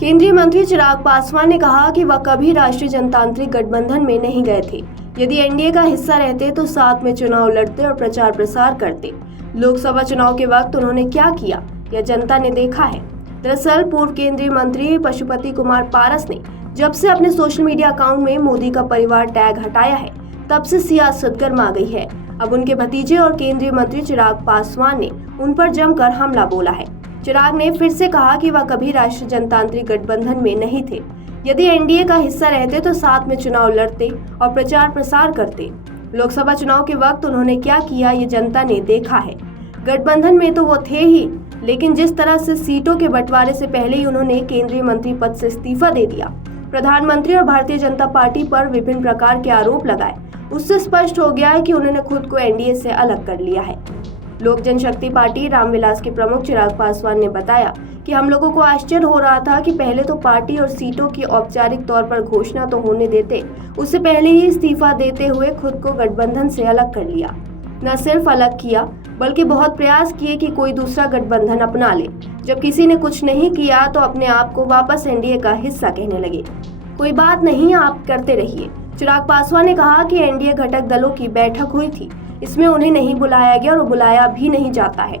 केंद्रीय मंत्री चिराग पासवान ने कहा कि वह कभी राष्ट्रीय जनतांत्रिक गठबंधन में नहीं गए थे। यदि एनडीए का हिस्सा रहते तो साथ में चुनाव लड़ते और प्रचार प्रसार करते। लोकसभा चुनाव के वक्त उन्होंने क्या किया, यह जनता ने देखा है। दरअसल पूर्व केंद्रीय मंत्री पशुपति कुमार पारस ने जब से अपने सोशल मीडिया अकाउंट में मोदी का परिवार टैग हटाया है, तब से सियासत गर्मा गई है। अब उनके भतीजे और केंद्रीय मंत्री चिराग पासवान ने उन पर जमकर हमला बोला है। चिराग ने फिर से कहा कि वह कभी राष्ट्रीय जनतांत्रिक गठबंधन में नहीं थे। यदि एनडीए का हिस्सा रहते तो साथ में चुनाव लड़ते और प्रचार प्रसार करते। लोकसभा चुनाव के वक्त उन्होंने क्या किया, ये जनता ने देखा है। गठबंधन में तो वो थे ही, लेकिन जिस तरह से सीटों के बंटवारे से पहले ही उन्होंने केंद्रीय मंत्री पद से इस्तीफा दे दिया, प्रधानमंत्री और भारतीय जनता पार्टी पर विभिन्न प्रकार के आरोप लगाए, उससे स्पष्ट हो गया है कि उन्होंने खुद को एनडीए से अलग कर लिया है। लोक जनशक्ति पार्टी रामविलास के प्रमुख चिराग पासवान ने बताया कि हम लोगों को आश्चर्य हो रहा था कि पहले तो पार्टी और सीटों की औपचारिक तौर पर घोषणा तो होने देते, उससे पहले ही इस्तीफा देते हुए खुद को गठबंधन से अलग कर लिया। न सिर्फ अलग किया, बल्कि बहुत प्रयास किए कि कोई दूसरा गठबंधन अपना ले। जब किसी ने कुछ नहीं किया तो अपने आप को वापस एनडीए का हिस्सा कहने लगे। कोई बात नहीं, आप करते रहिए। चिराग पासवान ने कहा कि एनडीए घटक दलों की बैठक हुई थी, इसमें उन्हें नहीं बुलाया गया और बुलाया भी नहीं जाता है।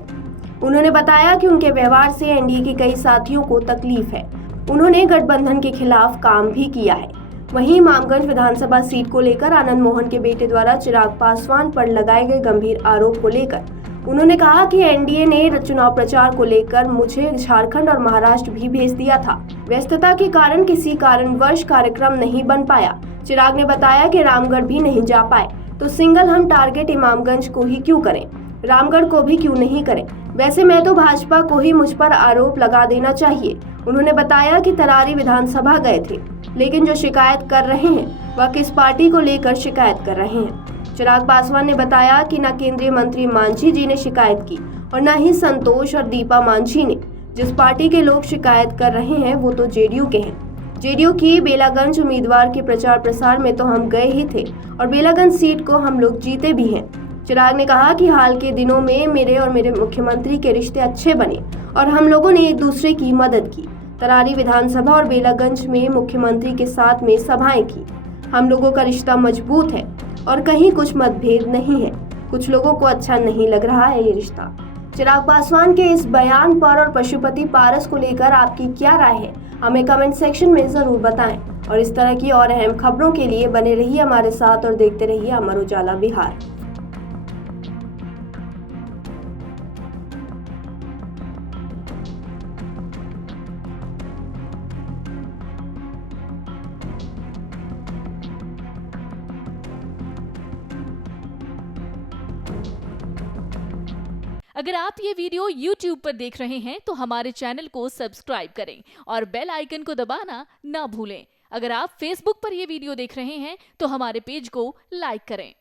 उन्होंने बताया कि उनके व्यवहार से एनडीए के कई साथियों को तकलीफ है। उन्होंने गठबंधन के खिलाफ काम भी किया है। वहीं इमामगंज विधानसभा सीट को लेकर आनंद मोहन के बेटे द्वारा चिराग पासवान पर लगाए गए गंभीर आरोप को लेकर उन्होंने कहा कि एनडीए ने चुनाव प्रचार को लेकर मुझे झारखंड और महाराष्ट्र भी भेज दिया था। व्यस्तता के कारण किसी कारणवश कार्यक्रम नहीं बन पाया। चिराग ने बताया कि रामगढ़ भी नहीं जा पाए, तो सिंगल हम टारगेट इमामगंज को ही क्यों करें, रामगढ़ को भी क्यों नहीं करें। वैसे मैं तो भाजपा को ही मुझ पर आरोप लगा देना चाहिए। उन्होंने बताया कि तरारी विधानसभा गए थे, लेकिन जो शिकायत कर रहे हैं वह किस पार्टी को लेकर शिकायत कर रहे हैं। चिराग पासवान ने बताया कि न केंद्रीय मंत्री मांझी जी ने शिकायत की और न ही संतोष और दीपा मांझी ने। जिस पार्टी के लोग शिकायत कर रहे हैं वो तो जेडीयू के हैं। जेडीयू की बेलागंज उम्मीदवार के प्रचार प्रसार में तो हम गए ही थे और बेलागंज सीट को हम लोग जीते भी हैं। चिराग ने कहा कि हाल के दिनों में मेरे और मेरे मुख्यमंत्री के रिश्ते अच्छे बने और हम लोगों ने एक दूसरे की मदद की। तरारी विधानसभा और बेलागंज में मुख्यमंत्री के साथ में सभाएं की। हम लोगों का रिश्ता मजबूत है और कहीं कुछ मतभेद नहीं है। कुछ लोगों को अच्छा नहीं लग रहा है ये रिश्ता। चिराग पासवान के इस बयान पर और पशुपति पारस को लेकर आपकी क्या राय है, हमें कमेंट सेक्शन में जरूर बताएं। और इस तरह की और अहम खबरों के लिए बने रहिए हमारे साथ और देखते रहिए अमर उजाला बिहार। अगर आप ये वीडियो YouTube पर देख रहे हैं तो हमारे चैनल को सब्सक्राइब करें और बेल आइकन को दबाना ना भूलें। अगर आप Facebook पर ये वीडियो देख रहे हैं तो हमारे पेज को लाइक करें।